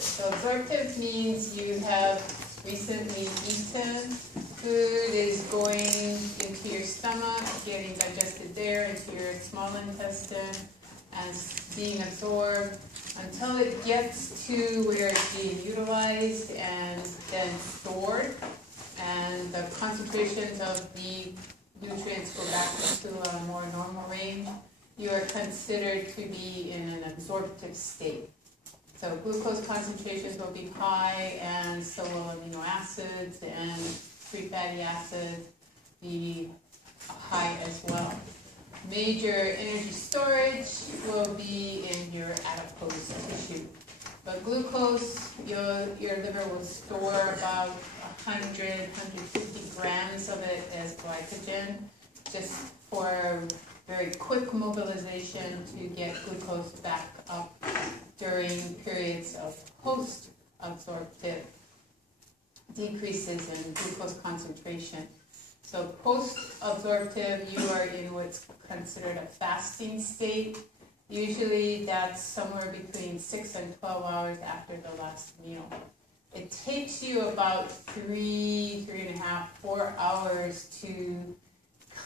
absorptive. So absorptive means you have recently eaten, food is going into your stomach, getting digested there, into your small intestine, and being absorbed until it gets to where it's being utilized and then stored, and the concentrations of the nutrients go back into a more normal range. You are considered to be in an absorptive state. So glucose concentrations will be high, and so will amino acids and free fatty acids be high as well. Major energy storage will be in your adipose tissue. But glucose, your liver will store about 100, 150 grams of it as glycogen, just for very quick mobilization to get glucose back up during periods of post-absorptive decreases in glucose concentration. So post-absorptive, you are in what's considered a fasting state. Usually that's somewhere between 6 and 12 hours after the last meal. It takes you about 3.5, 4 hours to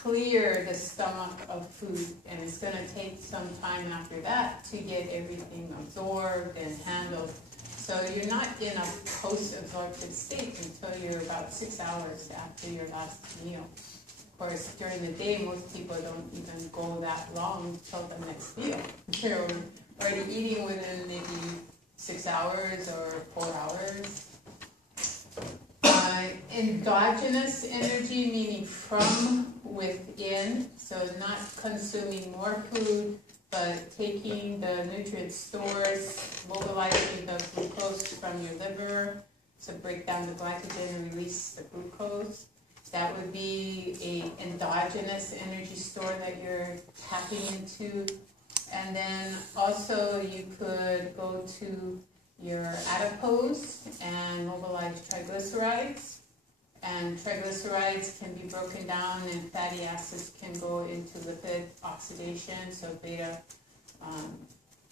clear the stomach of food, and it's going to take some time after that to get everything absorbed and handled. So you're not in a post-absorptive state until you're about 6 hours after your last meal. Of course, during the day, most people don't even go that long until the next meal. They're already eating within maybe 6 hours or 4 hours. Endogenous energy, meaning from within, so not consuming more food, but taking the nutrient stores, mobilizing the glucose from your liver to break down the glycogen and release the glucose. That would be an endogenous energy store that you're tapping into. And then also you could go to your adipose and mobilize triglycerides. And triglycerides can be broken down, and fatty acids can go into lipid oxidation, so beta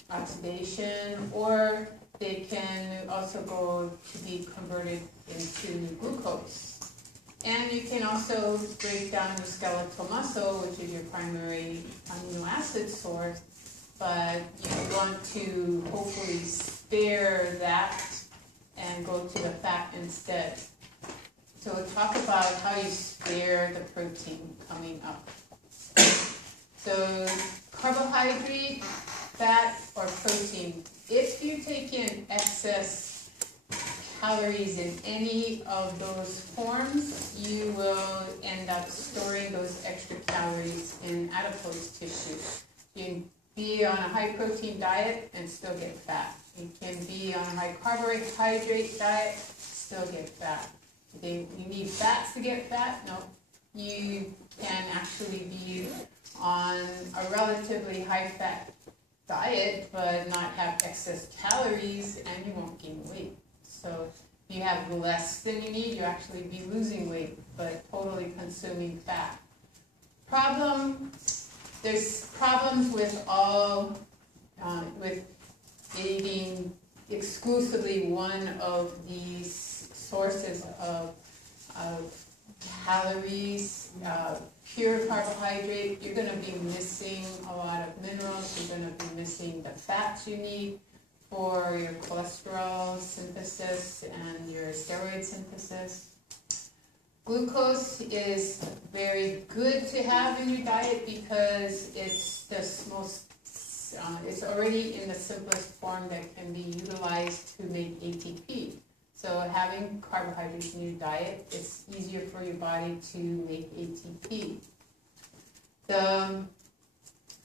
oxidation, or they can also go to be converted into glucose. And you can also break down the skeletal muscle, which is your primary amino acid source, but you want to hopefully spare that and go to the fat instead. So we'll talk about how you spare the protein coming up. So carbohydrate, fat, or protein. If you take in excess calories in any of those forms, you will end up storing those extra calories in adipose tissue. You can be on a high protein diet and still get fat. You can be on a high carbohydrate diet, still get fat. You need fats to get fat? No. You can actually be on a relatively high-fat diet but not have excess calories, and you won't gain weight. So if you have less than you need, you actually be losing weight but totally consuming fat. There's problems with all, with eating exclusively one of these sources of calories. Pure carbohydrate, you're going to be missing a lot of minerals. You're going to be missing the fats you need for your cholesterol synthesis and your steroid synthesis. Glucose is very good to have in your diet because it's the most, it's already in the simplest form that can be utilized to make ATP. So having carbohydrates in your diet, it's easier for your body to make ATP. The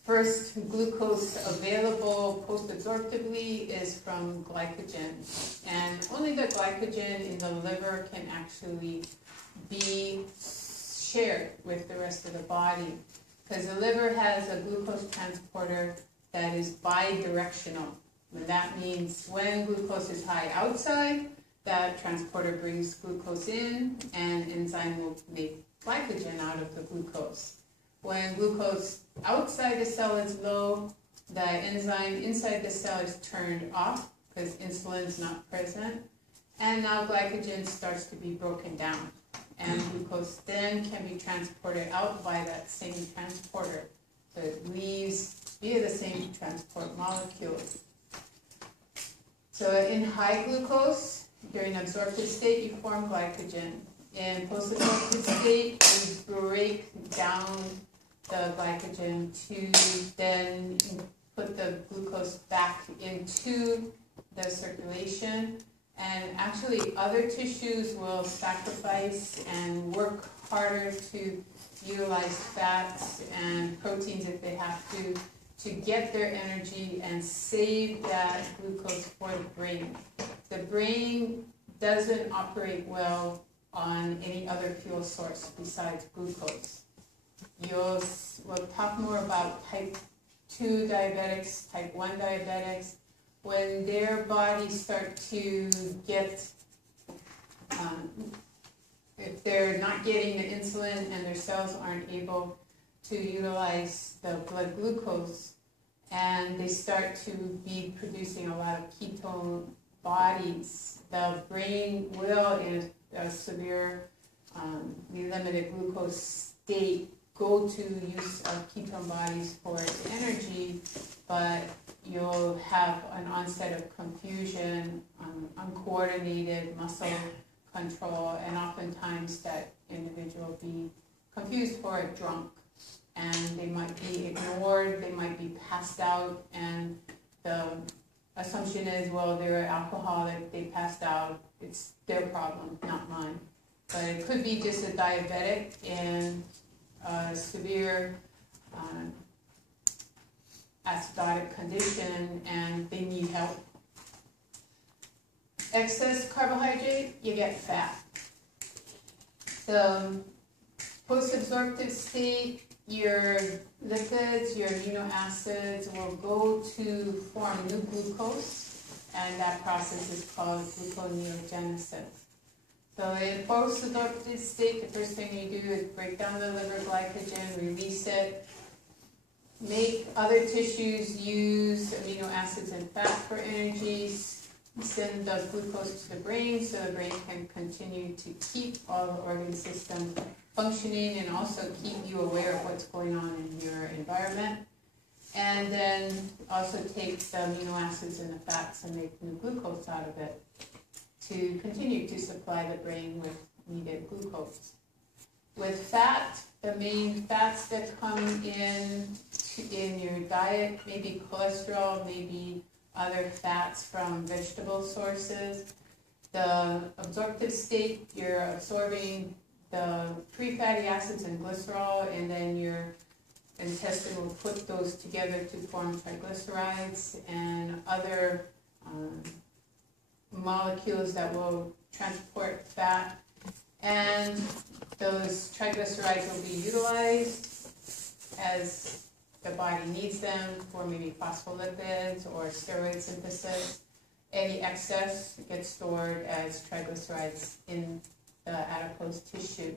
first glucose available post-absorptively is from glycogen. And only the glycogen in the liver can actually be shared with the rest of the body. Because the liver has a glucose transporter that is bidirectional. And that means when glucose is high outside, that transporter brings glucose in, and enzyme will make glycogen out of the glucose. When glucose outside the cell is low, the enzyme inside the cell is turned off because insulin's not present. And now glycogen starts to be broken down. And glucose then can be transported out by that same transporter. So it leaves via the same transport molecule. So in high glucose, during absorptive state, you form glycogen. In post-absorptive state, you break down the glycogen to then put the glucose back into the circulation. And actually, other tissues will sacrifice and work harder to utilize fats and proteins if they have to get their energy and save that glucose for the brain. The brain doesn't operate well on any other fuel source besides glucose. We'll talk more about type 2 diabetics, type 1 diabetics. When their bodies start to get, if they're not getting the insulin and their cells aren't able to utilize the blood glucose, and they start to be producing a lot of ketone bodies, the brain will, in a severe limited glucose state, go to use of ketone bodies for its energy, but you'll have an onset of confusion, uncoordinated muscle control, and oftentimes that individual will be confused for a drunk, and they might be ignored, they might be passed out, and the assumption is, well, they're alcoholic, they passed out, it's their problem, not mine. But it could be just a diabetic in a severe acidotic condition and they need help. Excess carbohydrate, you get fat. The post-absorptive state, your lipids, your amino acids will go to form new glucose, and that process is called gluconeogenesis. So in post-absorptive state, the first thing you do is break down the liver glycogen, release it, make other tissues use amino acids and fat for energy, send the glucose to the brain so the brain can continue to keep all the organ systems functioning and also keep you aware of what's going on in your environment. And then also take the amino acids and the fats and make new glucose out of it to continue to supply the brain with needed glucose. With fat, the main fats that come in your diet, maybe cholesterol, maybe other fats from vegetable sources. The absorptive state, you're absorbing the free fatty acids and glycerol, and then your intestine will put those together to form triglycerides and other molecules that will transport fat. And those triglycerides will be utilized as the body needs them for maybe phospholipids or steroid synthesis. Any excess gets stored as triglycerides in the adipose tissue.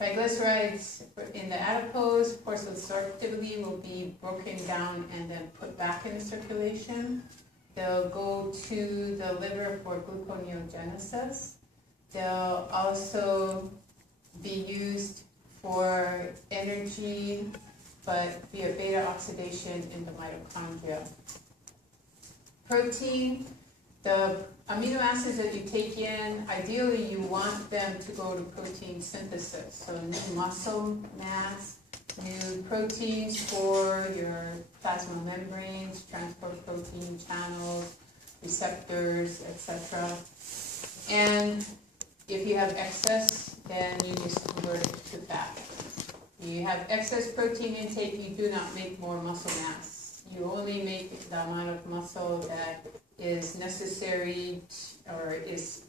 Triglycerides in the adipose, post-absorptively, will be broken down and then put back in circulation. They'll go to the liver for gluconeogenesis. They'll also be used for energy, but via beta oxidation in the mitochondria. Protein, the amino acids that you take in, ideally you want them to go to protein synthesis. So new muscle mass, new proteins for your plasma membranes, transport protein channels, receptors, etc. And if you have excess, then you just convert it to fat. You have excess protein intake, you do not make more muscle mass. You only make the amount of muscle that is necessary or is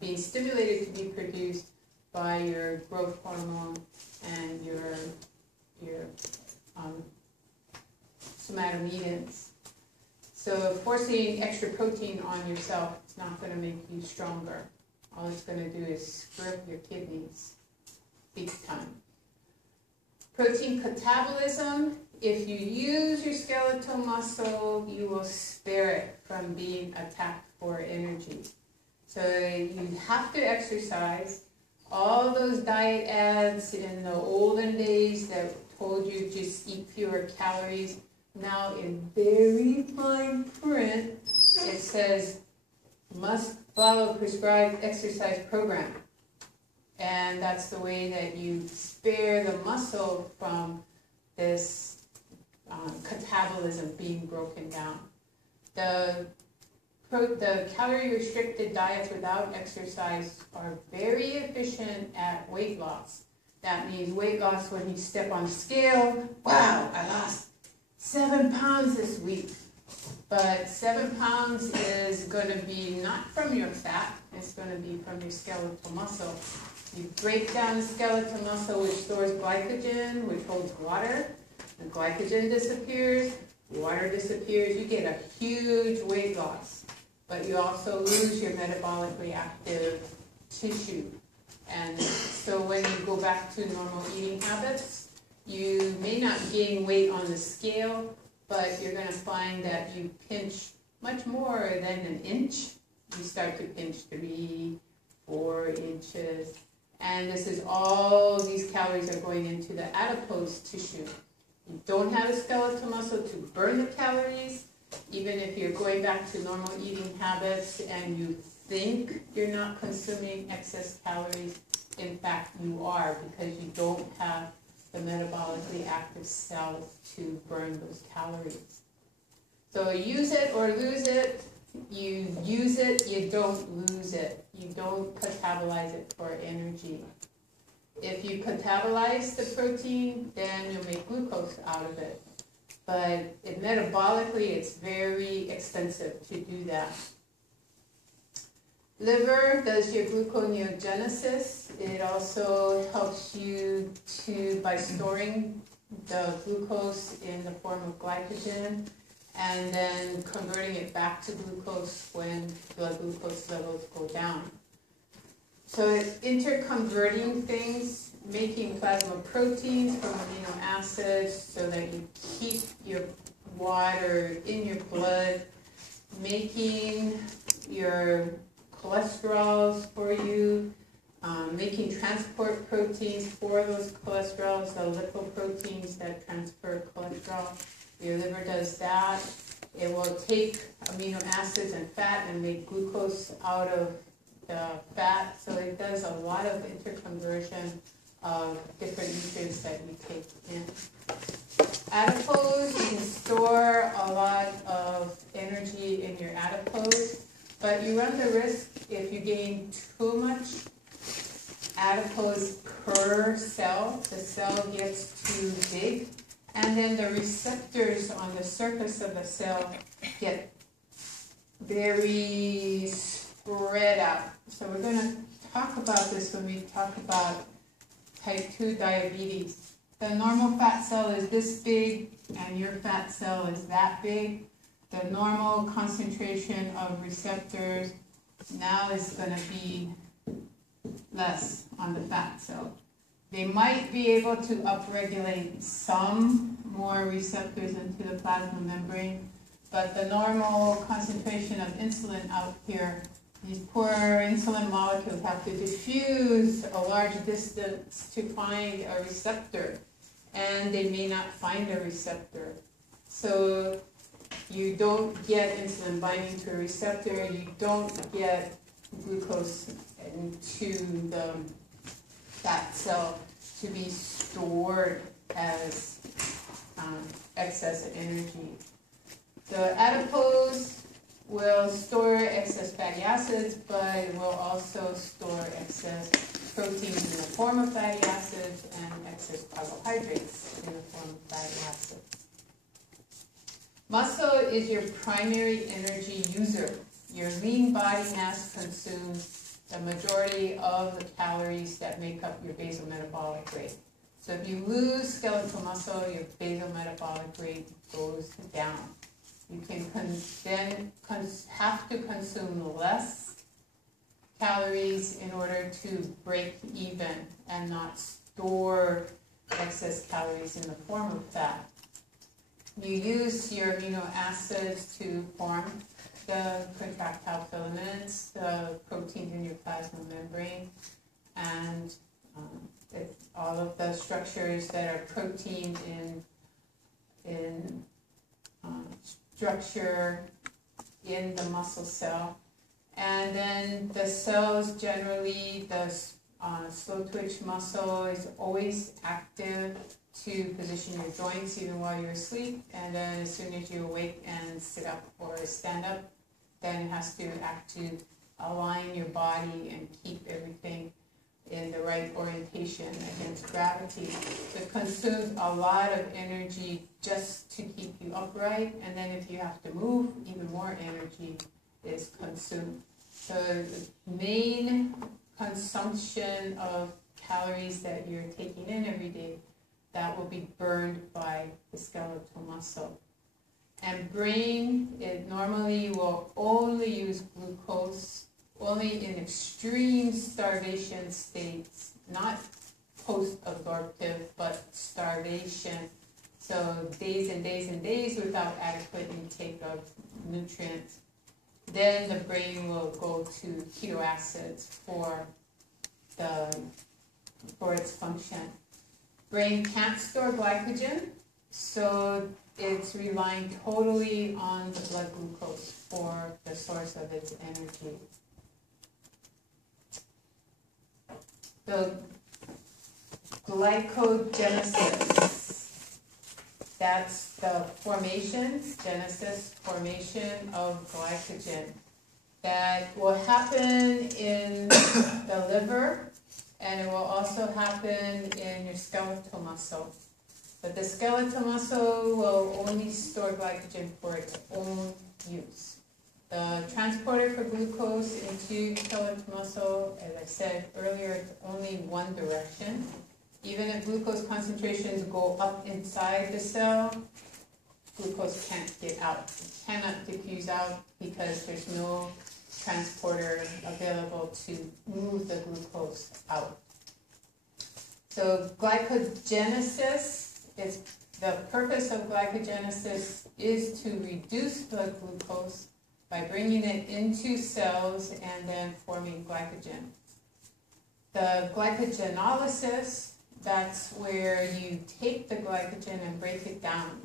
being stimulated to be produced by your growth hormone and your somatomedins. So forcing extra protein on yourself is not going to make you stronger. All it's going to do is screw up your kidneys big time. Protein catabolism if you use your skeletal muscle, you will spare it from being attacked for energy. So you have to exercise. All those diet ads in the olden days that told you just eat fewer calories, now in very fine print, it says must follow prescribed exercise program. And that's the way that you spare the muscle from this catabolism being broken down. The calorie-restricted diets without exercise are very efficient at weight loss. That means weight loss when you step on the scale, wow, I lost 7 pounds this week. But 7 pounds is going to be not from your fat, it's going to be from your skeletal muscle. You break down the skeletal muscle, which stores glycogen, which holds water. The glycogen disappears, water disappears, you get a huge weight loss. But you also lose your metabolically active tissue. And so when you go back to normal eating habits, you may not gain weight on the scale, but you're going to find that you pinch much more than an inch. You start to pinch 3, 4 inches. And this is all these calories are going into the adipose tissue. You don't have a skeletal muscle to burn the calories. Even if you're going back to normal eating habits and you think you're not consuming excess calories, in fact you are, because you don't have the metabolically active cells to burn those calories. So use it or lose it. You use it, you don't lose it. You don't catabolize it for energy. If you catabolize the protein, then you'll make glucose out of it. But metabolically, it's very expensive to do that. Liver does your gluconeogenesis. It also helps you by storing the glucose in the form of glycogen and then converting it back to glucose when blood glucose levels go down. So it's interconverting things, making plasma proteins from amino acids so that you keep your water in your blood, making your cholesterols for you, making transport proteins for those cholesterols, the lipoproteins that transfer cholesterol. Your liver does that. It will take amino acids and fat and make glucose out of the fat. So it does a lot of interconversion of different nutrients that you take in. Adipose, you can store a lot of energy in your adipose, but you run the risk if you gain too much adipose per cell, the cell gets too big, and then the receptors on the surface of the cell get very spread out. So we're going to talk about this when we talk about type 2 diabetes. The normal fat cell is this big, and your fat cell is that big. The normal concentration of receptors now is going to be less on the fat cell. They might be able to upregulate some more receptors into the plasma membrane, but the normal concentration of insulin out here, these poor insulin molecules have to diffuse a large distance to find a receptor, and they may not find a receptor. So you don't get insulin binding to a receptor, you don't get glucose into the fat cell to be stored as excess energy. The adipose will store excess fatty acids, but it will also store excess proteins in the form of fatty acids and excess carbohydrates in the form of fatty acids. Muscle is your primary energy user. Your lean body mass consumes the majority of the calories that make up your basal metabolic rate. So if you lose skeletal muscle, your basal metabolic rate goes down. You can then have to consume less calories in order to break even and not store excess calories in the form of fat. you use your amino acids to form the contractile filaments, the proteins in your plasma membrane, and all of the structures that are protein in structure in the muscle cell. And then the cells, generally, the slow twitch muscle is always active to position your joints even while you're asleep. And then as soon as you awake and sit up or stand up, then it has to act to align your body and keep everything in the right orientation against gravity. So it consumes a lot of energy just to keep you upright, and then if you have to move, even more energy is consumed. So the main consumption of calories that you're taking in every day, that will be burned by the skeletal muscle. And brain, it normally will only use glucose only in extreme starvation states, not post-absorptive, but starvation. So days and days and days without adequate intake of nutrients. Then the brain will go to keto acids for its function. Brain can't store glycogen, so it's relying totally on the blood glucose for the source of its energy. The glycogenesis, that's the formation, formation of glycogen. That will happen in the liver, and it will also happen in your skeletal muscle. But the skeletal muscle will only store glycogen for its own use. The transporter for glucose into skeletal muscle, as I said earlier, it's only one direction. Even if glucose concentrations go up inside the cell, glucose can't get out. It cannot diffuse out because there's no transporter available to move the glucose out. So glycogenesis is, the purpose of glycogenesis is to reduce blood glucose by bringing it into cells and then forming glycogen. The glycogenolysis, that's where you take the glycogen and break it down.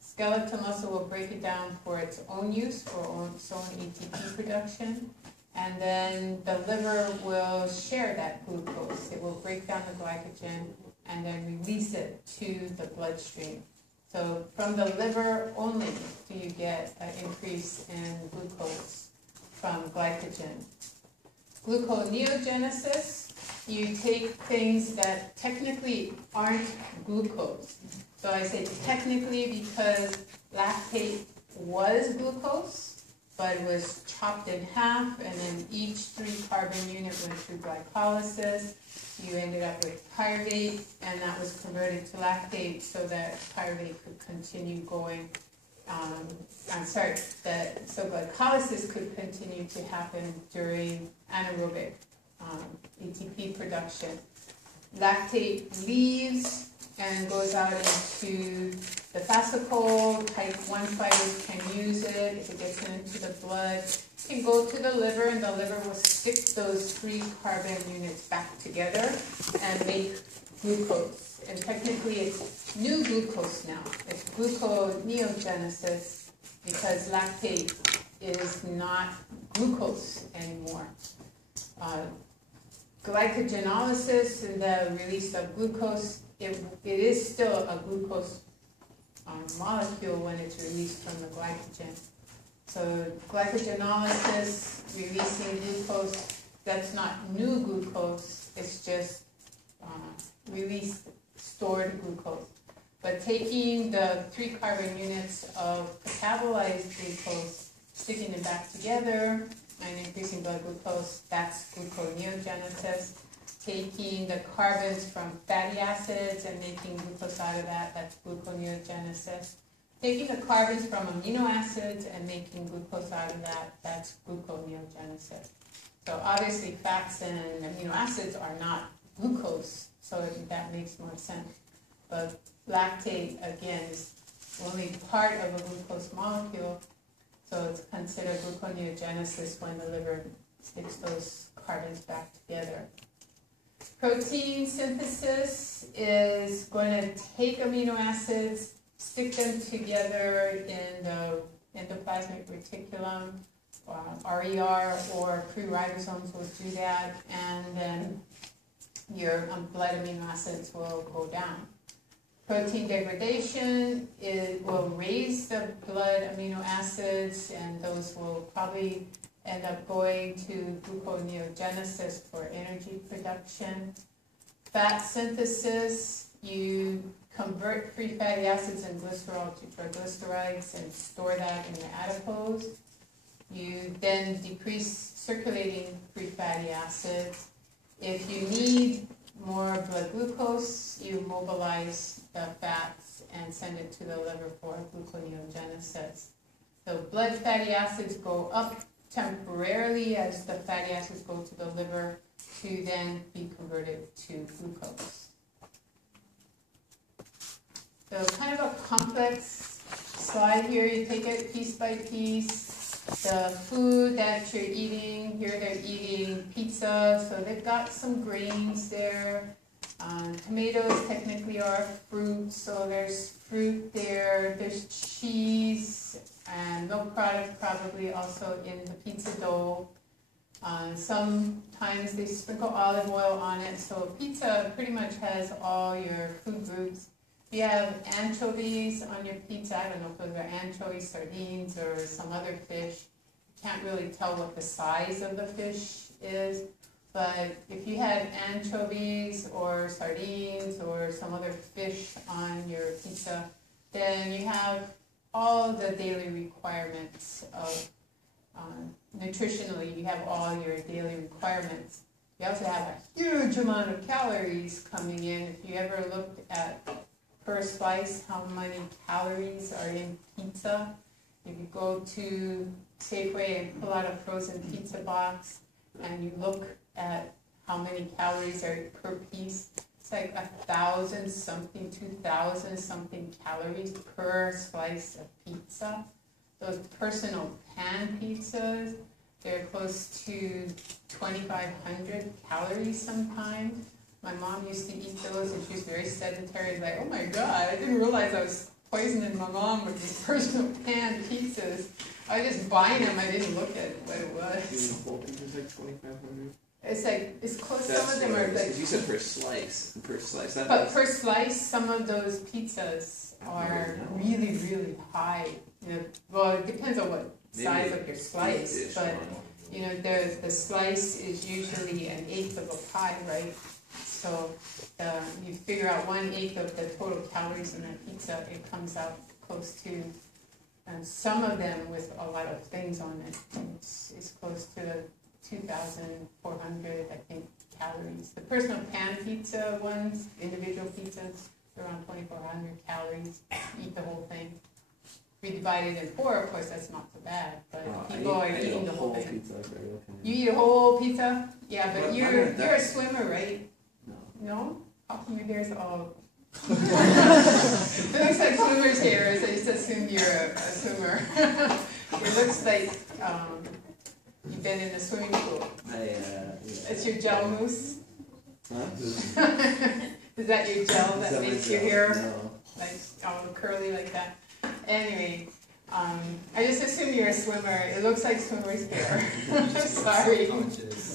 Skeletal muscle will break it down for its own use, for its own ATP production, and then the liver will share that glucose. It will break down the glycogen and then release it to the bloodstream. So from the liver only do you get an increase in glucose from glycogen. Gluconeogenesis, you take things that technically aren't glucose. So I say technically because lactate was glucose, but it was chopped in half, and then each 3-carbon unit went through glycolysis. You ended up with pyruvate, and that was converted to lactate so that pyruvate could continue going. So glycolysis could continue to happen during anaerobic ATP production. Lactate leaves and goes out into the fascicle. Type 1 fibers can use it. If it gets into the blood, it can go to the liver, and the liver will stick those 3-carbon units back together and make glucose. And technically it's new glucose now. It's gluconeogenesis because lactate is not glucose anymore. Glycogenolysis and the release of glucose, it is still a glucose molecule when it's released from the glycogen. So glycogenolysis, releasing glucose, that's not new glucose, it's just released stored glucose. But taking the 3-carbon units of catabolized glucose, sticking them back together, and increasing blood glucose, that's gluconeogenesis. Taking the carbons from fatty acids and making glucose out of that, that's gluconeogenesis. Taking the carbons from amino acids and making glucose out of that, that's gluconeogenesis. So obviously fats and amino acids are not glucose, so that makes more sense. But lactate, again, is only part of a glucose molecule, so it's considered gluconeogenesis when the liver sticks those carbons back together. Protein synthesis is going to take amino acids, stick them together in the endoplasmic reticulum, RER or pre-ribosomes will do that, and then your blood amino acids will go down. Protein degradation will raise the blood amino acids, and those will probably end up going to gluconeogenesis for energy production. Fat synthesis, you convert free fatty acids and glycerol to triglycerides and store that in the adipose. You then decrease circulating free fatty acids. If you need more blood glucose, you mobilize the fats and send it to the liver for gluconeogenesis. So blood fatty acids go up temporarily as the fatty acids go to the liver to then be converted to glucose. So kind of a complex slide here. You take it piece by piece. The food that you're eating, here they're eating pizza, so they've got some grains there. Tomatoes technically are fruit, so there's fruit there. There's cheese and milk product probably also in the pizza dough. Sometimes they sprinkle olive oil on it, so pizza pretty much has all your food groups. If you have anchovies on your pizza, I don't know if those are anchovies, sardines, or some other fish. You can't really tell what the size of the fish is, but if you had anchovies or sardines or some other fish on your pizza, then you have all the daily requirements of nutritionally, you have all your daily requirements. You also have a huge amount of calories coming in. If you ever looked at per slice how many calories are in pizza, if you go to Safeway and pull out a frozen pizza box and you look at how many calories are per piece, it's like 1,000 something, 2,000 something calories per slice of pizza. Those personal pan pizzas, they're close to 2,500 calories sometimes. My mom used to eat those, and she was very sedentary. Like, oh my God, I didn't realize I was poisoning my mom with these personal pan pizzas. I was just buying them. I didn't look at what it was. The whole pizza's like 2,500. It's like it's close. That's some of them are like. You said per slice. Per slice. But per slice, some of those pizzas are really, really high. You know, well, it depends on what size of your slice, but you know, the slice is usually 1/8 of a pie, right? So you figure out 1/8 of the total calories in that pizza, it comes out close to. And some of them with a lot of things on it, it's close to 2,400, I think, calories. The personal pan pizza ones, individual pizzas, they're around 2,400 calories. Eat the whole thing. If we divide it in 4, of course, that's not so bad. But people are eating the whole thing. You eat a whole pizza? Yeah, but you're a swimmer, right? No. No? How come your hair's all... It looks like swimmer's hair, so I just assume you're a swimmer. It looks like you've been in a swimming pool. It's your gel mousse? Huh? Is that your gel that makes your hair no. like all curly like that? Anyway, I just assume you're a swimmer. It looks like swimmer's hair. Sorry.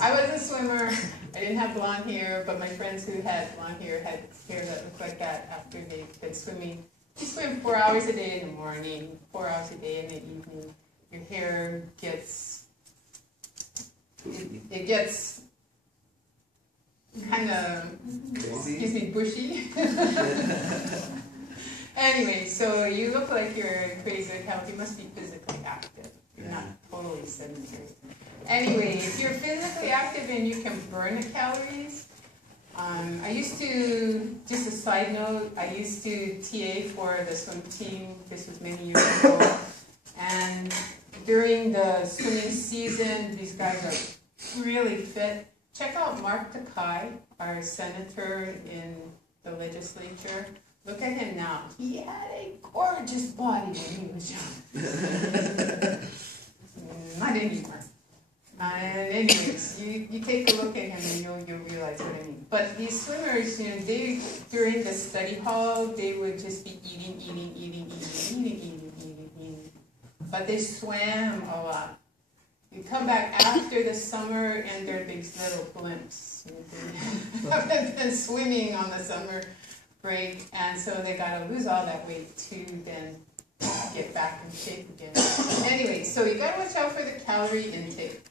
I was a swimmer. I didn't have blonde hair, but my friends who had blonde hair had hair that looked like that after they'd been swimming. You swim 4 hours a day in the morning, 4 hours a day in the evening. Your hair gets, it gets kind of, excuse me, bushy. Anyway, so you look like you're crazy account. You must be physically active. You're not totally sedentary. Anyway, if you're physically active and you can burn the calories, I used to, just a side note, I used to TA for the swim team. This was many years ago. And during the swimming season, these guys are really fit. Check out Mark Takai, our senator in the legislature. Look at him now. He had a gorgeous body when he was young. Not anymore. And anyways, you take a look at him and you'll realize what I mean. But these swimmers, they during the study hall, they would just be eating. But they swam a lot. You come back after the summer and they're these little blimps. They haven't been swimming on the summer break, and so they got to lose all that weight to then get back in shape again. Anyway, so you got to watch out for the calorie intake.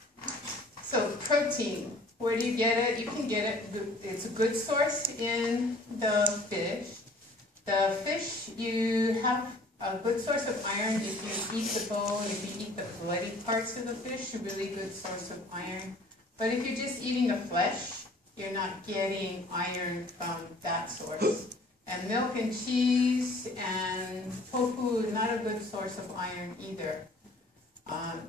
So protein, where do you get it? You can get it. It's a good source in the fish. The fish, you have a good source of iron if you eat the bone, if you eat the bloody parts of the fish, a really good source of iron. But if you're just eating the flesh, you're not getting iron from that source. And milk and cheese and tofu, not a good source of iron either.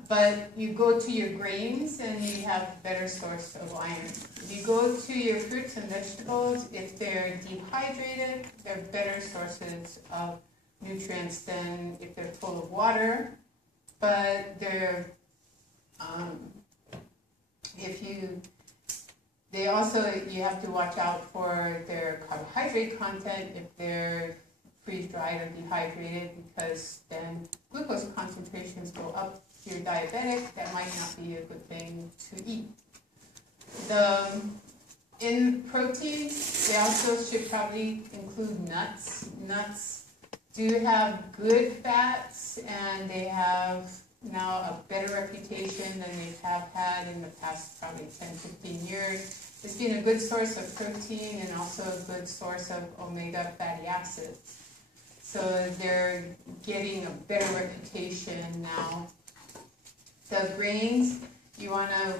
But you go to your grains and you have a better source of iron. If you go to your fruits and vegetables, if they're dehydrated, they're better sources of nutrients than if they're full of water. But they're, you have to watch out for their carbohydrate content if they're freeze-dried or dehydrated, because then glucose concentrations go up. If you're diabetic, that might not be a good thing to eat. In protein, they also should probably include nuts. Nuts do have good fats, and they have now a better reputation than they have had in the past probably 10-15 years. It's been a good source of protein and also a good source of omega fatty acids. So they're getting a better reputation now. The grains, you want to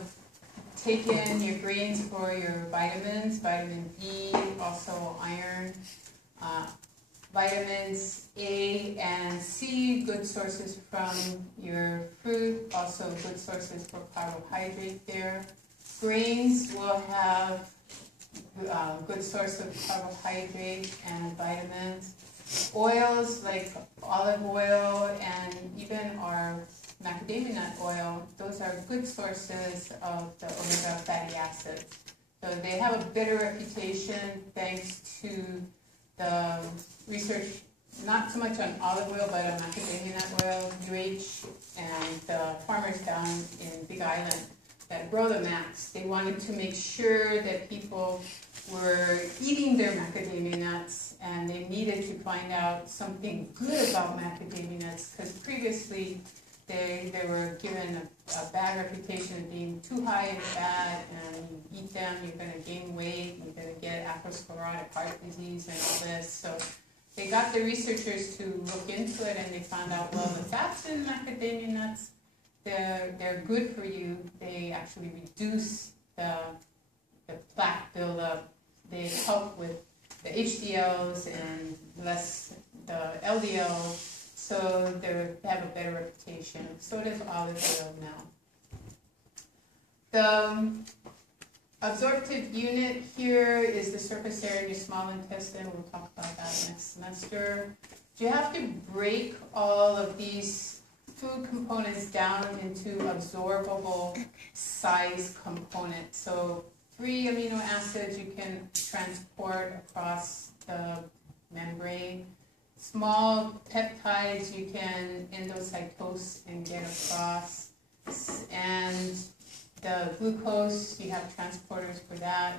take in your grains for your vitamins, vitamin B, also iron. Vitamins A and C, good sources from your fruit, also good sources for carbohydrate there. Grains will have good source of carbohydrate and vitamins. Oils like olive oil and even our macadamia nut oil, those are good sources of the omega fatty acids. So they have a better reputation thanks to the research, not so much on olive oil, but on macadamia nut oil, UH, and the farmers down in Big Island that grow the macs. They wanted to make sure that people were eating their macadamia nuts, and they needed to find out something good about macadamia nuts, because previously they were given a bad reputation of being too high in fat, and you eat them, you're going to gain weight, you're going to get atherosclerotic heart disease and all this. So they got the researchers to look into it, and they found out, well, the fats in macadamia nuts, they're good for you. They actually reduce the plaque buildup. They help with the HDLs and less the LDL. So they have a better reputation. So does olive oil now. The absorptive unit here is the surface area of your small intestine. We'll talk about that next semester. You have to break all of these food components down into absorbable size components. So 3 amino acids you can transport across the membrane. Small peptides you can endocytose and get across. And the glucose, you have transporters for that.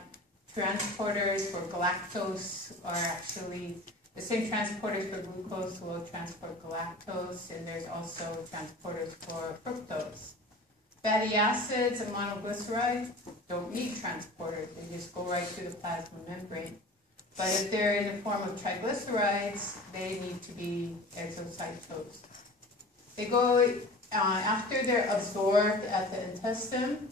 Transporters for galactose are actually the same transporters for glucose will transport galactose, and there's also transporters for fructose. Fatty acids and monoglyceride don't need transporters. They just go right through the plasma membrane. But if they're in the form of triglycerides, they need to be exocytosed. They go, after they're absorbed at the intestine,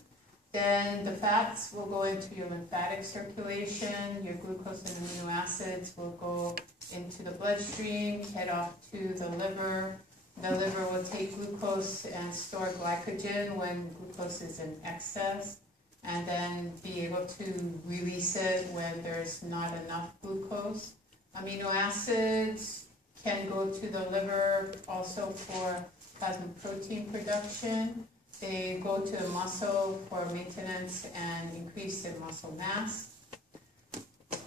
then the fats will go into your lymphatic circulation, your glucose and amino acids will go into the bloodstream, head off to the liver. The liver will take glucose and store glycogen when glucose is in excess, and then be able to release it when there's not enough glucose. Amino acids can go to the liver also for plasma protein production. They go to the muscle for maintenance and increase in muscle mass.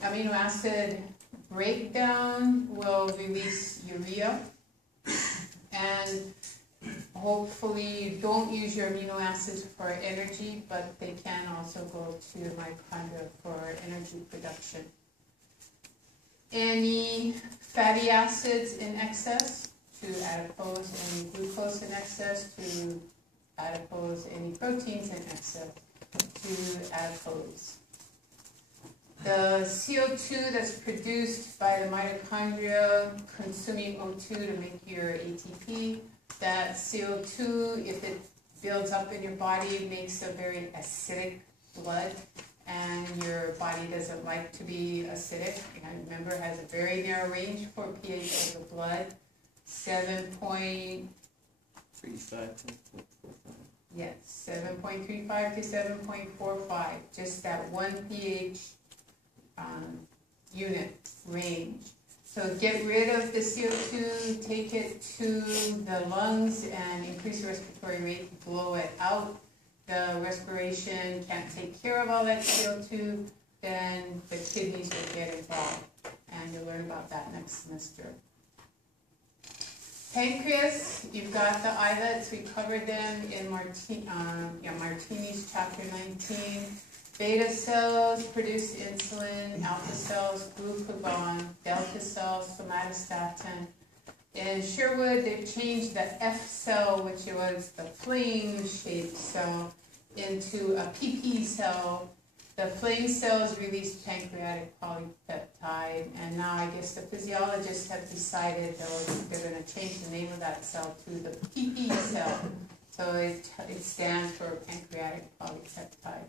Amino acid breakdown will release urea, and hopefully don't use your amino acids for energy, but they can also go to the mitochondria for energy production. Any fatty acids in excess to adipose, any glucose in excess to adipose, any proteins in excess to adipose. The CO2 that's produced by the mitochondria consuming O2 to make your ATP, that CO2, if it builds up in your body, makes a very acidic blood, and your body doesn't like to be acidic. And remember, it has a very narrow range for pH of the blood, 7.35 to 7.45, just that one pH unit range. So get rid of the CO2, take it to the lungs and increase the respiratory rate, blow it out. The respiration can't take care of all that CO2, then the kidneys will get involved. And you'll learn about that next semester. Pancreas, you've got the islets, we covered them in Martini's chapter 19. Beta cells produce insulin, alpha cells, glucagon, delta cells, somatostatin. In Sherwood, they've changed the F cell, which was the flame-shaped cell, into a PP cell. The flame cells release pancreatic polypeptide, and now I guess the physiologists have decided they're going to change the name of that cell to the PP cell. So it stands for pancreatic polypeptide.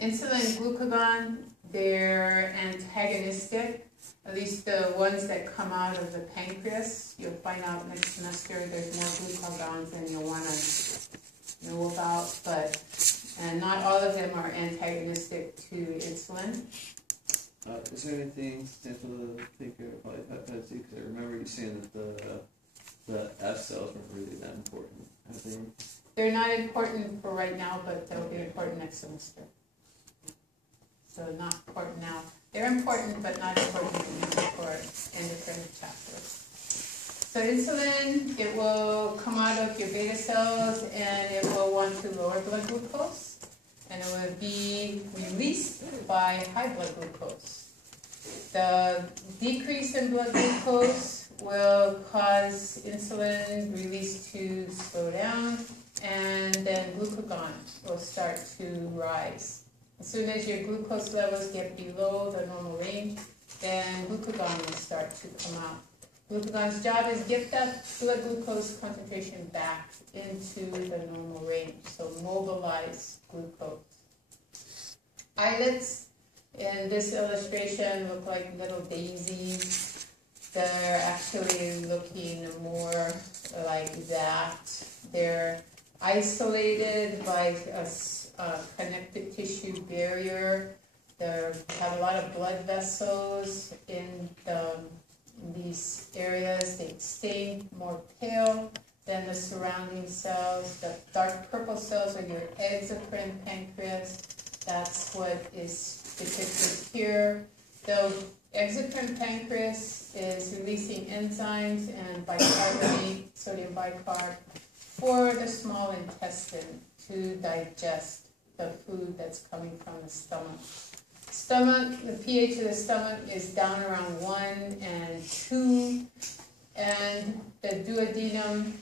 Insulin and glucagon, they're antagonistic, at least the ones that come out of the pancreas. You'll find out next semester there's more glucagons than you'll want to know about, and not all of them are antagonistic to insulin. Is there anything substantial to take care of polypeptides? Because I remember you saying that the F cells weren't really that important. I think they're not important for right now, but they'll be important next semester. So not important now. They're important, but not important for endocrine chapters. So insulin, it will come out of your beta cells, and it will want to lower blood glucose, and it will be released by high blood glucose. The decrease in blood glucose will cause insulin release to slow down, and then glucagon will start to rise. As soon as your glucose levels get below the normal range, then glucagon will start to come out. Glucagon's job is get that blood glucose concentration back into the normal range, so mobilize glucose. Islets in this illustration look like little daisies. They're actually looking more like that. They're isolated by a connective tissue barrier. They have a lot of blood vessels in these areas. They stain more pale than the surrounding cells. The dark purple cells are your exocrine pancreas. That's what is depicted here. The exocrine pancreas is releasing enzymes and bicarbonate, sodium bicarb, for the small intestine to digest the food that's coming from the stomach. The pH of the stomach is down around 1 and 2, and the duodenum,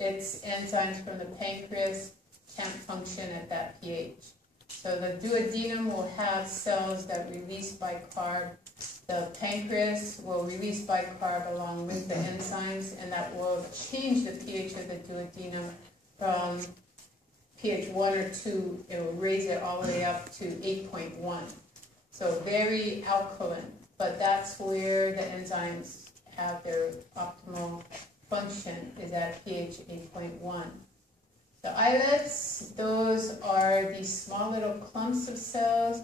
its enzymes from the pancreas can't function at that pH. So the duodenum will have cells that release bicarb. The pancreas will release bicarb along with the enzymes, and that will change the pH of the duodenum from pH 1 or 2, it will raise it all the way up to 8.1. So very alkaline, but that's where the enzymes have their optimal function, is at pH 8.1. The islets, those are these small little clumps of cells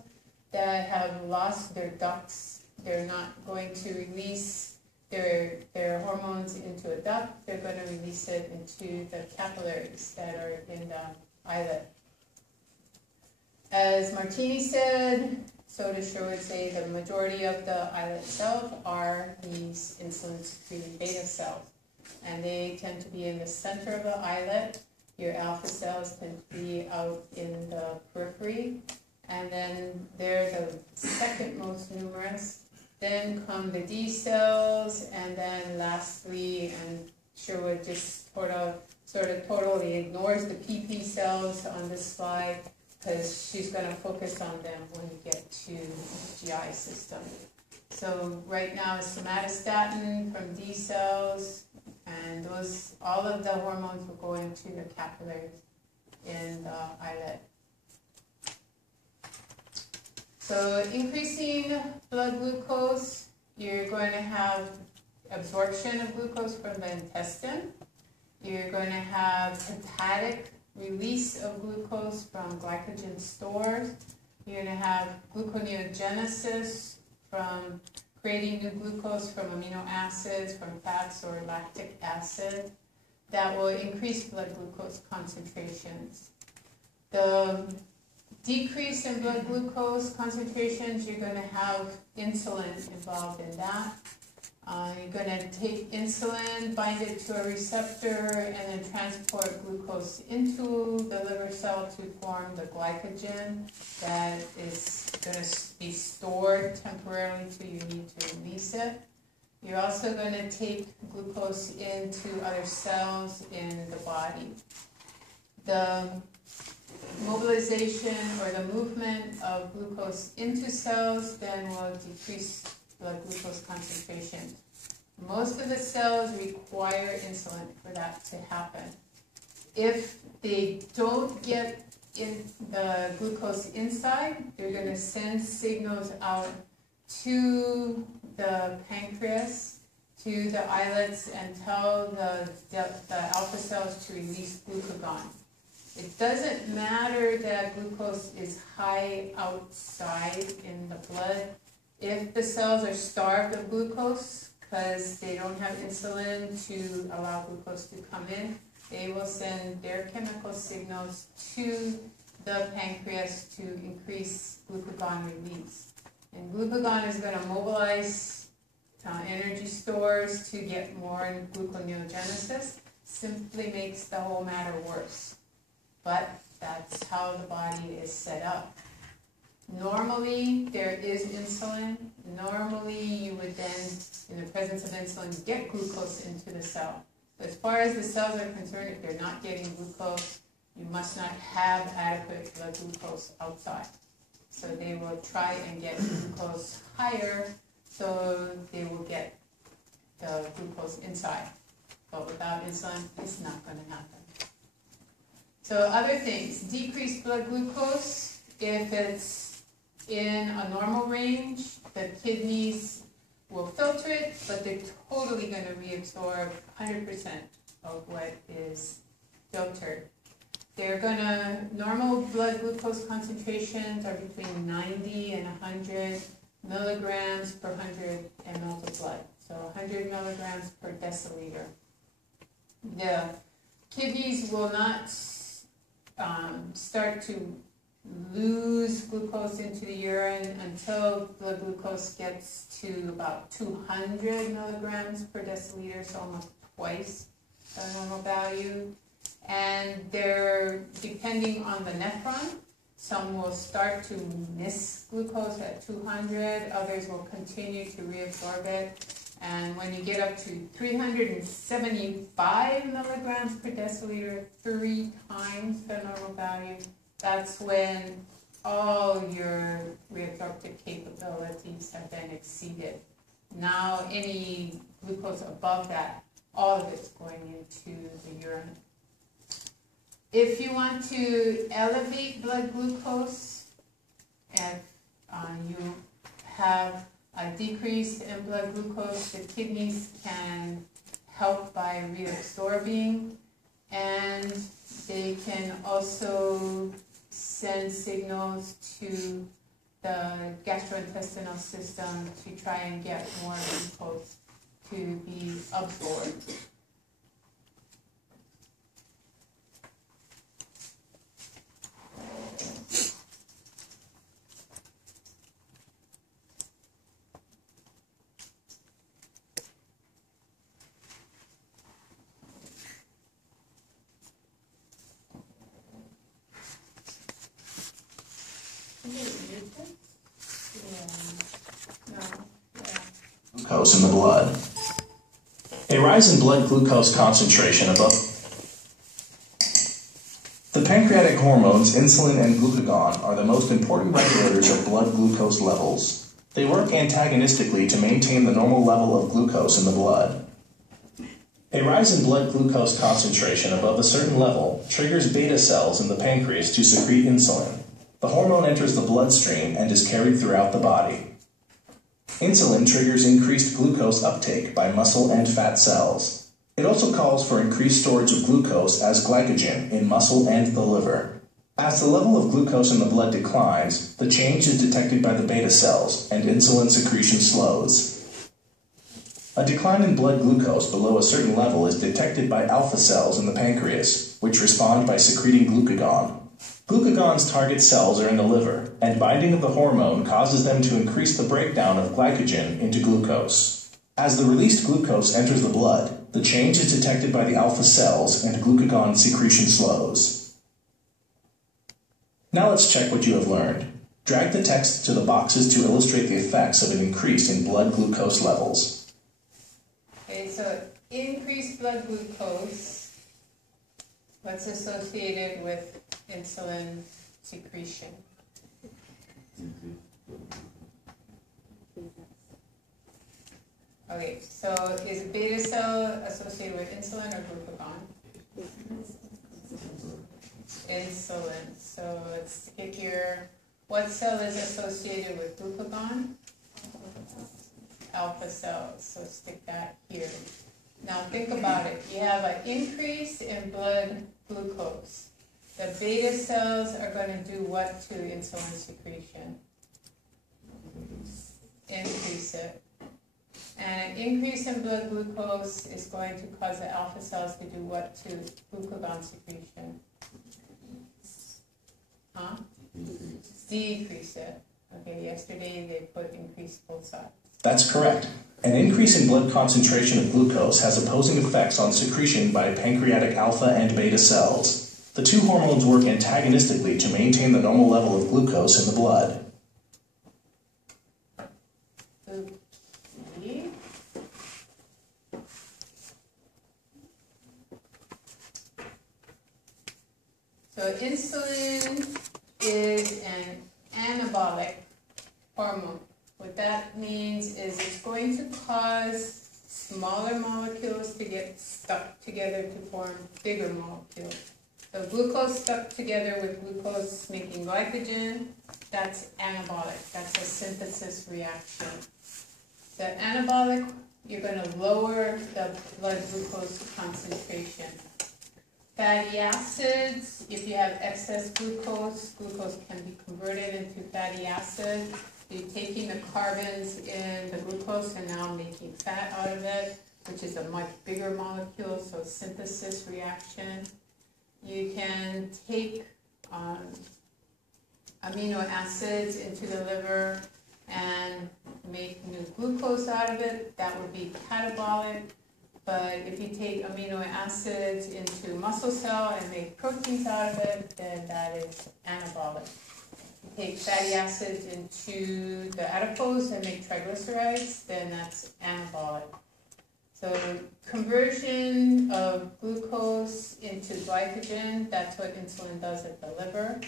that have lost their ducts. they're not going to release their hormones into a duct. They're going to release it into the capillaries that are in the islet. As Martini said, so does Sherwood say, the majority of the islet cells are these insulin-secreting beta cells. And they tend to be in the center of the islet. Your alpha cells tend to be out in the periphery. And then they're the second most numerous. Then come the D cells, and then lastly, and Sherwood just sort of totally ignores the PP cells on this slide, because she's going to focus on them when you get to the GI system. So right now it's somatostatin from D cells, and those, all of the hormones will go into the capillaries in the islet. So increasing blood glucose, you're going to have absorption of glucose from the intestine. You're going to have hepatic release of glucose from glycogen stores. You're going to have gluconeogenesis from creating new glucose from amino acids, from fats or lactic acid, that will increase blood glucose concentrations. The decrease in blood glucose concentrations, you're going to have insulin involved in that. You're going to take insulin, bind it to a receptor, and then transport glucose into the liver cell to form the glycogen that is going to be stored temporarily until you need to release it. You're also going to take glucose into other cells in the body. The mobilization or the movement of glucose into cells then will decrease blood glucose concentration. Most of the cells require insulin for that to happen. If they don't get in the glucose inside, they're going to send signals out to the pancreas, to the islets, and tell the alpha cells to release glucagon. It doesn't matter that glucose is high outside in the blood. If the cells are starved of glucose because they don't have insulin to allow glucose to come in, they will send their chemical signals to the pancreas to increase glucagon release. And glucagon is going to mobilize energy stores to get more gluconeogenesis. Simply makes the whole matter worse. But that's how the body is set up. Normally, there is insulin. Normally, you would then, in the presence of insulin, get glucose into the cell. As far as the cells are concerned, if they're not getting glucose, you must not have adequate blood glucose outside. So they will try and get glucose higher, so they will get the glucose inside. But without insulin, it's not going to happen. So other things, decreased blood glucose, if it's in a normal range, the kidneys will filter it, but they're totally going to reabsorb 100% of what is filtered. They're going to, normal blood glucose concentrations are between 90 and 100 milligrams per 100 ml of blood. So 100 milligrams per deciliter. The kidneys will not start to lose glucose into the urine until blood glucose gets to about 200 milligrams per deciliter, so almost twice the normal value. And they're, depending on the nephron, some will start to miss glucose at 200, others will continue to reabsorb it. And when you get up to 375 milligrams per deciliter, 3 times the normal value, that's when all your reabsorptive capabilities have been exceeded. Now any glucose above that, all of it's going into the urine. If you want to elevate blood glucose, if you have a decrease in blood glucose, the kidneys can help by reabsorbing, and they can also send signals to the gastrointestinal system to try and get more glucose to be absorbed. Glucose in the blood. A rise in blood glucose concentration above. The pancreatic hormones insulin and glucagon are the most important regulators of blood glucose levels. They work antagonistically to maintain the normal level of glucose in the blood. A rise in blood glucose concentration above a certain level triggers beta cells in the pancreas to secrete insulin. The hormone enters the bloodstream and is carried throughout the body. Insulin triggers increased glucose uptake by muscle and fat cells. It also calls for increased storage of glucose as glycogen in muscle and the liver. As the level of glucose in the blood declines, the change is detected by the beta cells and insulin secretion slows. A decline in blood glucose below a certain level is detected by alpha cells in the pancreas, which respond by secreting glucagon. Glucagon's target cells are in the liver, and binding of the hormone causes them to increase the breakdown of glycogen into glucose. As the released glucose enters the blood, the change is detected by the alpha cells and glucagon secretion slows. Now let's check what you have learned. Drag the text to the boxes to illustrate the effects of an increase in blood glucose levels. Okay, so increased blood glucose, what's associated with insulin secretion? Okay, so is beta cell associated with insulin or glucagon? Insulin. So let's stick here. What cell is associated with glucagon? Alpha cells. So stick that here. Now think about it. You have an increase in blood glucose. The beta cells are going to do what to insulin secretion? Increase it. And an increase in blood glucose is going to cause the alpha cells to do what to glucagon secretion? Huh? Decrease it. Okay, yesterday they put increase both sides. That's correct. An increase in blood concentration of glucose has opposing effects on secretion by pancreatic alpha and beta cells. The two hormones work antagonistically to maintain the normal level of glucose in the blood. Okay. So insulin is an anabolic hormone. What that means is it's going to cause smaller molecules to get stuck together to form bigger molecules. So glucose stuck together with glucose making glycogen, that's anabolic. That's a synthesis reaction. The anabolic, you're going to lower the blood glucose concentration. Fatty acids, if you have excess glucose, glucose can be converted into fatty acid. You're taking the carbons in the glucose and now making fat out of it, which is a much bigger molecule, so synthesis reaction. You can take amino acids into the liver and make new glucose out of it. That would be catabolic. But if you take amino acids into muscle cell and make proteins out of it, then that is anabolic. You take fatty acids into the adipose and make triglycerides, then that's anabolic. So conversion of glucose into glycogen, that's what insulin does at the liver.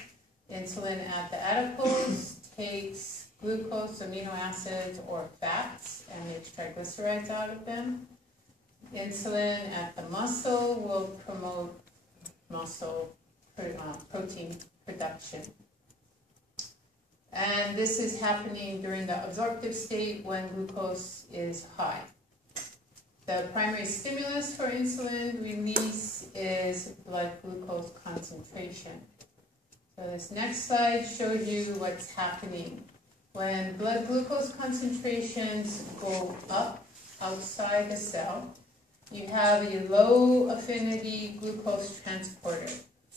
Insulin at the adipose takes glucose, amino acids, or fats and makes triglycerides out of them. Insulin at the muscle will promote muscle protein production. And this is happening during the absorptive state when glucose is high. The primary stimulus for insulin release is blood glucose concentration. So this next slide shows you what's happening. When blood glucose concentrations go up outside the cell, you have a low affinity glucose transporter.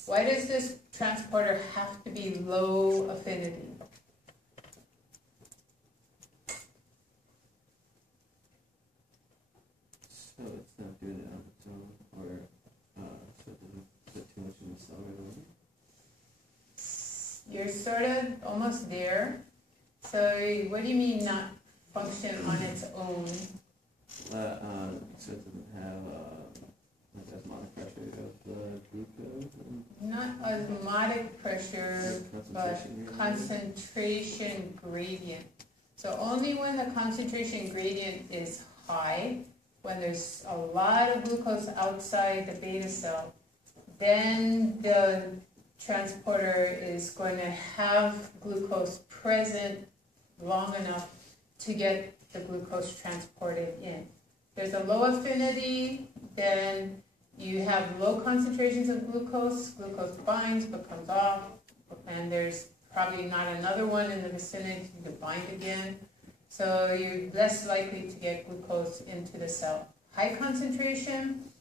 Why does this transporter have to be low affinity? So it's not doing it on its own, or so it doesn't put too much in the cell right away. You're sort of almost there. So what do you mean not function on its own? So it doesn't have like osmotic pressure of the glucose and Not osmotic pressure, but concentration gradient. So only when the concentration gradient is high, when there's a lot of glucose outside the beta cell, then the transporter is going to have glucose present long enough to get the glucose transported in. There's a low affinity, then you have low concentrations of glucose, glucose binds but comes off, and there's probably not another one in the vicinity to bind again. So you're less likely to get glucose into the cell. High concentration,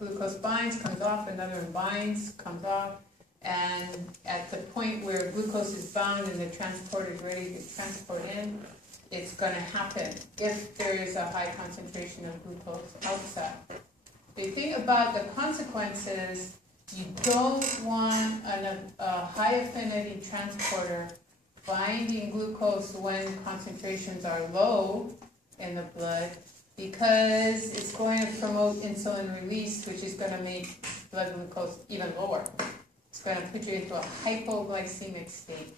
glucose binds, comes off, another one binds, comes off, and at the point where glucose is bound and the transporter is ready to transport in, it's going to happen if there is a high concentration of glucose outside. The thing about the consequences, you don't want a high affinity transporter binding glucose when concentrations are low in the blood, because it's going to promote insulin release, which is going to make blood glucose even lower. It's going to put you into a hypoglycemic state.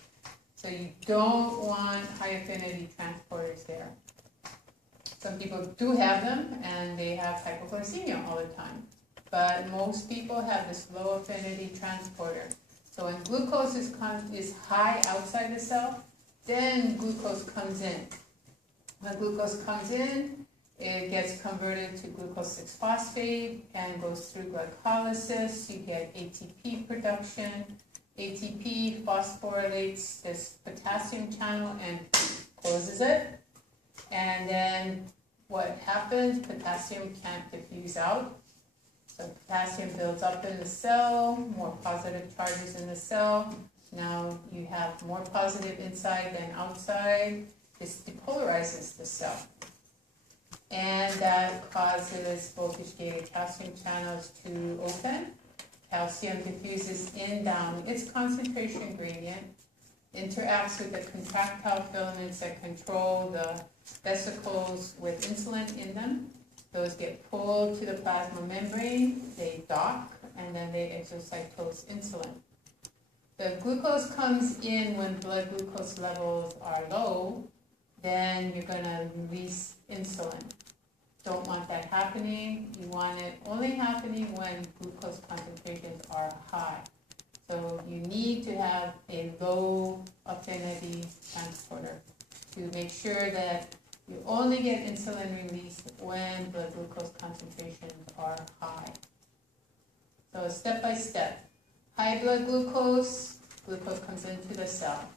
So you don't want high affinity transporters there. Some people do have them, and they have hypoglycemia all the time. But most people have this low affinity transporter. So when glucose is high outside the cell, then glucose comes in. When glucose comes in, it gets converted to glucose 6-phosphate and goes through glycolysis. You get ATP production. ATP phosphorylates this potassium channel and closes it. And then what happens, potassium can't diffuse out. So potassium builds up in the cell, more positive charges in the cell. Now you have more positive inside than outside. This depolarizes the cell. And that causes voltage-gated calcium channels to open. Calcium diffuses in down its concentration gradient, interacts with the contractile filaments that control the vesicles with insulin in them. Those get pulled to the plasma membrane, they dock, and then they exocytose insulin. The glucose comes in when blood glucose levels are low, then you're going to release insulin. Don't want that happening. You want it only happening when glucose concentrations are high. So you need to have a low affinity transporter to make sure that you only get insulin released when blood glucose concentrations are high. So step by step. High blood glucose, glucose comes into the cell.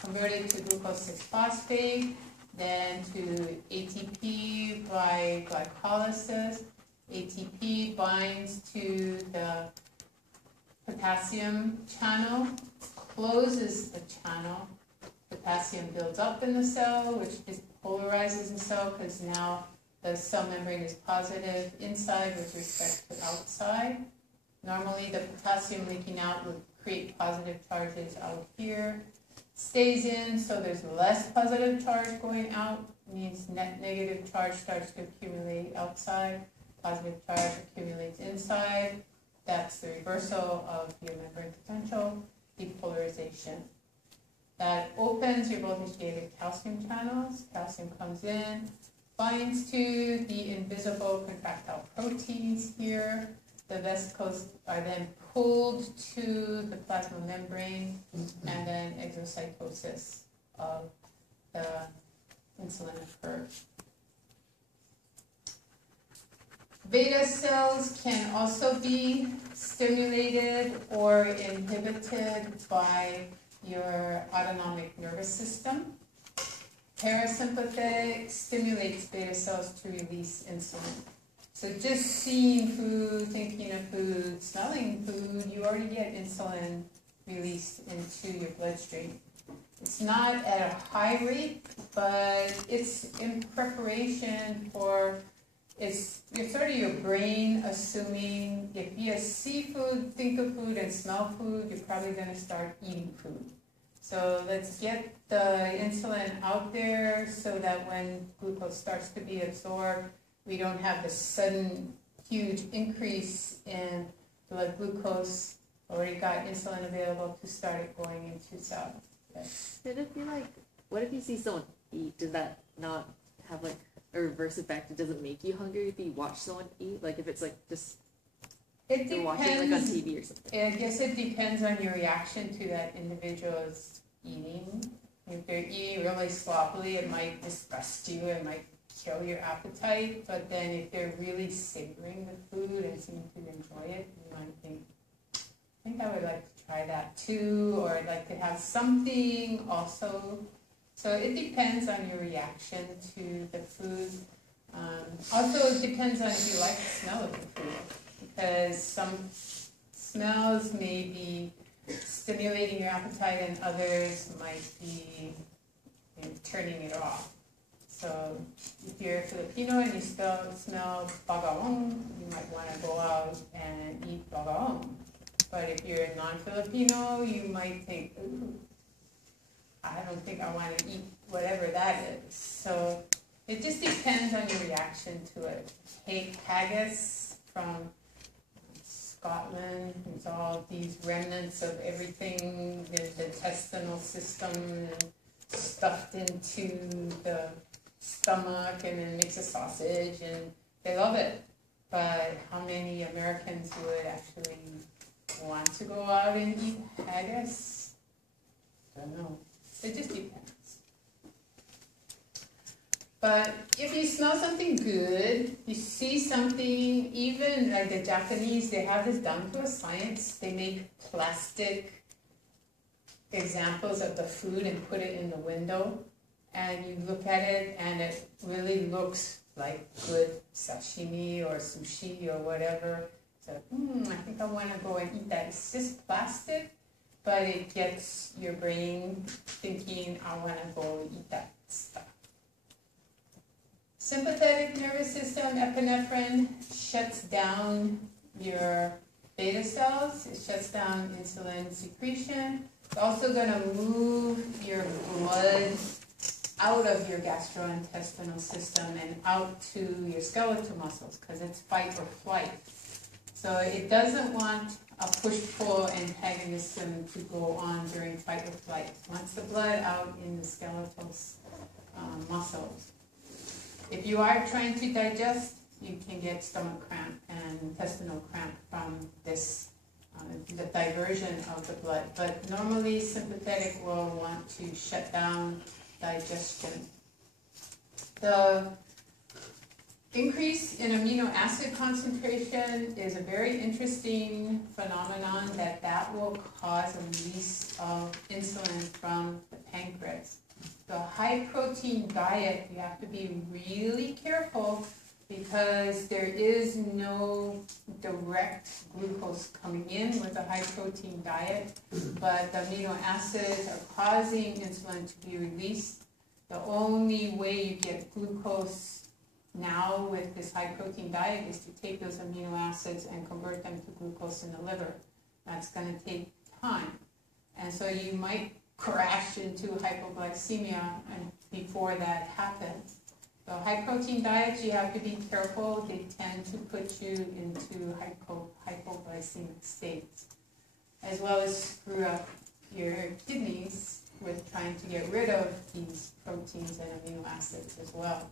Converted to glucose 6-phosphate, then to ATP by glycolysis. ATP binds to the potassium channel, closes the channel. Potassium builds up in the cell, which depolarizes the cell because now the cell membrane is positive inside with respect to outside. Normally the potassium leaking out would create positive charges out here. Stays in, so there's less positive charge going out, means net negative charge starts to accumulate outside, positive charge accumulates inside. That's the reversal of your membrane potential, depolarization. That opens your voltage-gated calcium channels. Calcium comes in, binds to the invisible contractile proteins here. The vesicles are then pulled to the plasma membrane, and then exocytosis of the insulin occurs. Beta cells can also be stimulated or inhibited by your autonomic nervous system. Parasympathetic stimulates beta cells to release insulin. So just seeing food, thinking of food, smelling food, you already get insulin released into your bloodstream. It's not at a high rate, but it's in preparation for, it's sort of your brain assuming if you see food, think of food, and smell food, you're probably going to start eating food. So let's get the insulin out there so that when glucose starts to be absorbed, we don't have the sudden huge increase in blood glucose. Already got insulin available to start it going into cells. Yes. Did it feel like, what if you see someone eat? Does that not have like a reverse effect? It doesn't make you hungry if you watch someone eat? Like if it's like just It you're watching like on TV or something? I guess it depends on your reaction to that individual's eating. If they're eating really sloppily, it might disgust you, it might kill your appetite, but then if they're really savoring the food and seem to enjoy it, you might think, I think I would like to try that too, or I'd like to have something also. So it depends on your reaction to the food. Also, it depends on if you like the smell of the food, because some smells may be stimulating your appetite and others might be turning it off. So if you're Filipino and you still smell bagaong, you might want to go out and eat bagaong. But if you're non-Filipino, you might think, ooh, I don't think I want to eat whatever that is. So it just depends on your reaction to it. Cake haggis from Scotland, it's all these remnants of everything, the intestinal system stuffed into the stomach and then makes a sausage, and they love it. But how many Americans would actually want to go out and eat haggis? Don't know. It just depends. But if you smell something good, you see something, even like the Japanese, they have this down to a science. They make plastic examples of the food and put it in the window. And you look at it and it really looks like good sashimi or sushi or whatever. So, I think I want to go and eat that. It's just plastic, but it gets your brain thinking, I want to go eat that stuff. Sympathetic nervous system, epinephrine, shuts down your beta cells. It shuts down insulin secretion. It's also going to move your blood out of your gastrointestinal system and out to your skeletal muscles because it's fight or flight. So it doesn't want a push-pull antagonism to go on during fight or flight. It wants the blood out in the skeletal muscles. If you are trying to digest, you can get stomach cramp and intestinal cramp from this, the diversion of the blood. But normally sympathetic will want to shut down digestion. The increase in amino acid concentration is a very interesting phenomenon that will cause a release of insulin from the pancreas. The high protein diet, you have to be really careful because there is no direct glucose coming in with a high protein diet, but the amino acids are causing insulin to be released. The only way you get glucose now with this high protein diet is to take those amino acids and convert them to glucose in the liver. That's going to take time. And so you might crash into hypoglycemia and before that happens. So high protein diets, you have to be careful. They tend to put you into hypoglycemic states, as well as screw up your kidneys with trying to get rid of these proteins and amino acids as well.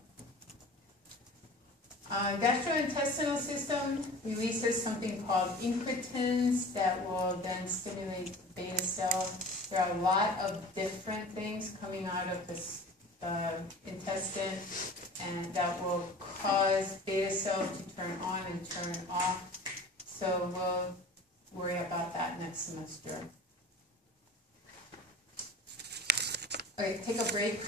Gastrointestinal system releases something called incretins that will then stimulate the beta cell. There are a lot of different things coming out of this intestine, and that will cause beta cells to turn on and turn off. So we'll worry about that next semester. Okay, take a break.